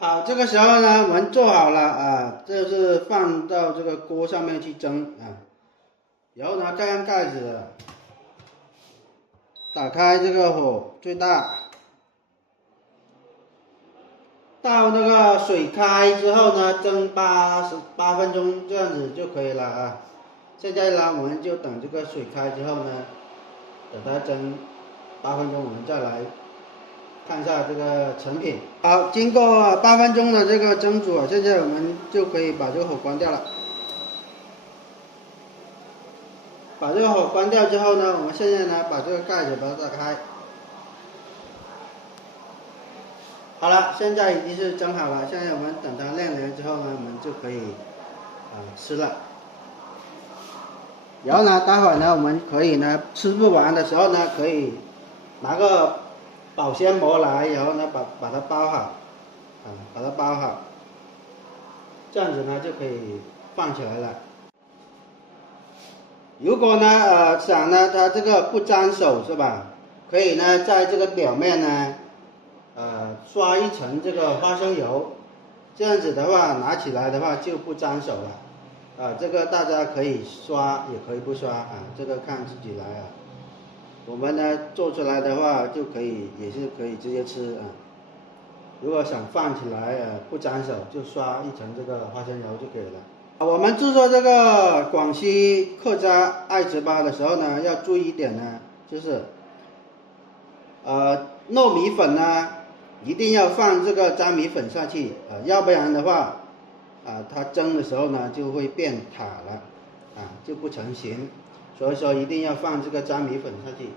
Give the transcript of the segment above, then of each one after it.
好，这个时候呢，我们做好了啊，就是放到这个锅上面去蒸啊，然后呢，盖上盖子，打开这个火最大，到那个水开之后呢，蒸88分钟这样子就可以了啊。现在呢，我们就等这个水开之后呢，等它蒸8分钟，我们再来看一下这个成品。好，经过8分钟的这个蒸煮啊，现在我们就可以把这个火关掉了。把这个火关掉之后呢，我们现在呢把这个盖子把它打开。好了，现在已经是蒸好了，现在我们等它晾凉之后呢，我们就可以吃了。然后呢，待会儿呢，我们可以呢吃不完的时候呢，可以拿个保鲜膜来，然后呢把它包好，把它包好，这样子呢就可以放起来了。如果呢想呢它这个不粘手是吧？可以呢在这个表面呢刷一层这个花生油，这样子的话拿起来的话就不粘手了。这个大家可以刷也可以不刷这个看自己来我们呢做出来的话就可以也是可以直接吃如果想放起来不粘手，就刷一层这个花生油就可以了。我们制作这个广西客家爱糍粑的时候呢，要注意一点呢，就是糯米粉呢一定要放这个粘米粉上去要不然的话它蒸的时候呢就会变塌了就不成形，所以说一定要放这个粘米粉上去。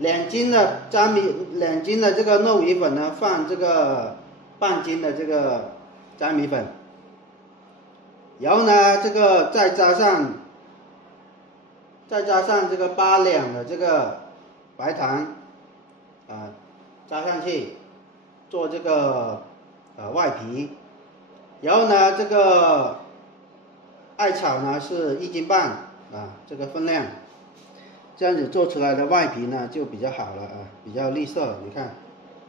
2斤的这个糯米粉呢，放这个半斤的这个粘米粉，然后呢这个再加上这个8两的这个白糖加上去做这个外皮，然后呢这个艾草呢是1斤半这个分量，这样子做出来的外皮呢就比较好了比较绿色，你看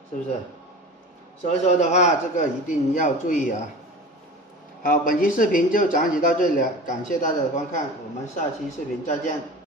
是不是？所以说的话，这个一定要注意好，本期视频就讲解到这里了，感谢大家的观看，我们下期视频再见。